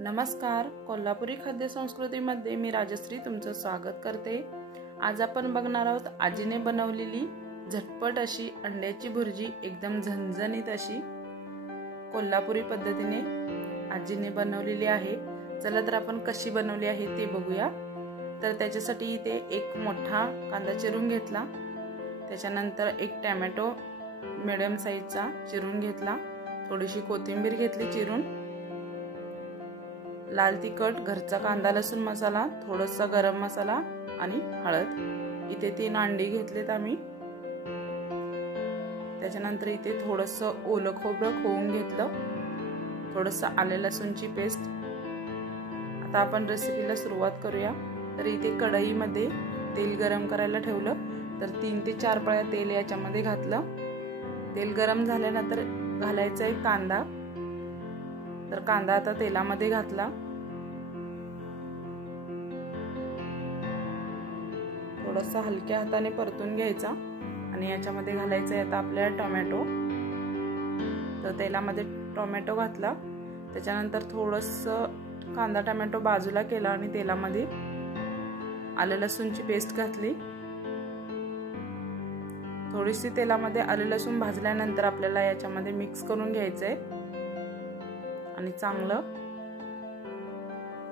नमस्कार, कोल्हापुरी खाद्य संस्कृतीमध्ये मी राजश्री तुमचं स्वागत करते। आज आपण बघणार आहोत आजीने बनवलेली झटपट अशी अंड्याची भुर्जी, एकदम झणझणीत अशी कोल्हापुरी पद्धतीने आजीने बनवलेली आहे। चला तर आपण कशी बनवली आहे ते बघूया। तर त्याच्यासाठी इथे एक मोठा कांदा चिरून घेतला, त्याच्यानंतर एक टोमॅटो मीडियम साइजचा चिरून घेतला, थोडीशी कोथिंबीर घेतली चिरून, लाल तिखट, घरचा कांदा लसूण मसाला, थोडासा गरम मसाला आणि हळद। इथे 3 अंडी घेतलेत आम्ही। त्याच्यानंतर इथे थोडंसं ओलं खोबरं खोवून घेतलं, थोडंसं आले लसूणची पेस्ट। आता आपण रेसिपीला सुरुवात करूया। तर इथे कढईमध्ये तेल गरम करायला ठेवलं, तर 3 ते 4 पळ्या तेल याच्यामध्ये घातलं। तेल गरम झाल्यानंतर घालायचा आहे कांदा। तर कांदा आता तेलामध्ये घातला, थोडासा हलक्या हाताने परतून घ्यायचा आणि याच्यामध्ये घालायचं आहे आता आपल्याला टोमॅटो। तर तेलामध्ये टोमॅटो घातला, त्याच्यानंतर थोडंसं कांदा टोमॅटो बाजूला केला आणि तेलामध्ये आले लसूणची पेस्ट घातली। थोडीशी तेलामध्ये आले लसूण भाजल्यानंतर आपल्याला याच्यामध्ये मिक्स करून घ्यायचंय आणि चांगलं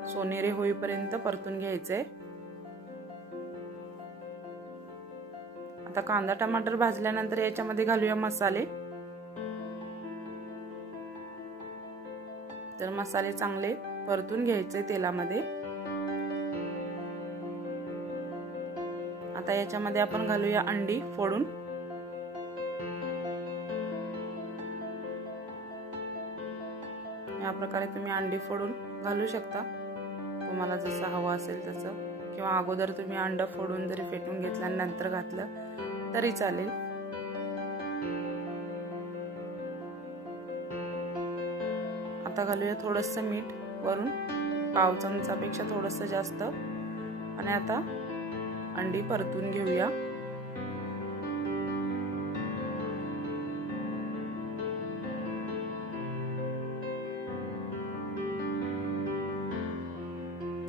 सोनेरी होईपर्यंत परतून घ्यायचंय। आता कांदा टमाटर भाजल्यानंतर याच्यामध्ये घालूया मसाले। तर मसाले चांगले परतून घ्यायचे तेलामध्ये। आता याच्यामध्ये आपण घालूया अंडी फोडून। या प्रकारे तुम्ही अंडी फोडून घालू शकता, तुम्हाला जसं हवं असेल तसं, किंवा अगोदर तुम्ही अंड फोडून जरी फेटून घेतलं आणि नंतर घातलं तरी चालेल। आता घालूया थोडंसं मीठ वरून, पाव चमचापेक्षा थोडंसं जास्त, आणि आता अंडी परतून घेऊया।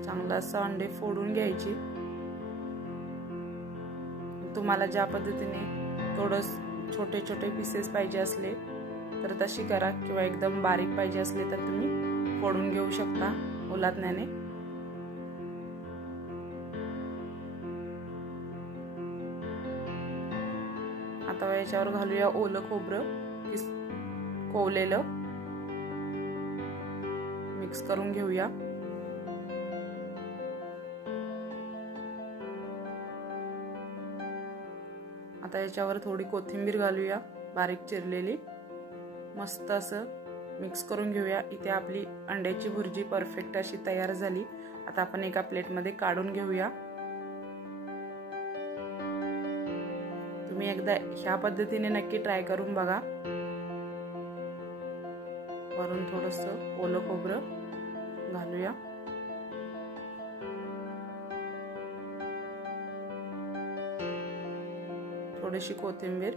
चांगलं असं अंडे फोडून घ्यायची। तुम्हाला ज्या पद्धतीने थोडं छोटे छोटे पीसेस पाहिजे असले तर तशी करा, किंवा एकदम बारीक पाहिजे असले तर तुम्ही फोडून घेऊ शकता उलथण्याने। आता याच्यावर घालूया ओलं खोबरं कोवलेलं, मिक्स करून घेऊया। आता याच्यावर थोडी कोथिंबीर घालूया बारीक चिरलेली, मस्त असं मिक्स करून घेऊया। इथे आपली अंड्याची भुर्जी परफेक्ट अशी तयार झाली। आता आपण एका प्लेटमध्ये काढून घेऊया। तुम्ही एकदा ह्या पद्धतीने नक्की ट्राय करून बघा। वरून थोडंसं ओलं खोबरं घालूया। थोडीशी कोथिंबीर।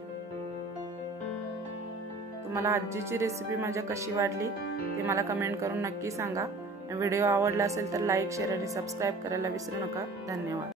तुम्हाला आजीची रेसिपी माझ्या कशी वाटली ते मला कमेंट करून नक्की सांगा। व्हिडिओ आवडला असेल तर लाईक, शेअर आणि सबस्क्राईब करायला विसरू नका। धन्यवाद।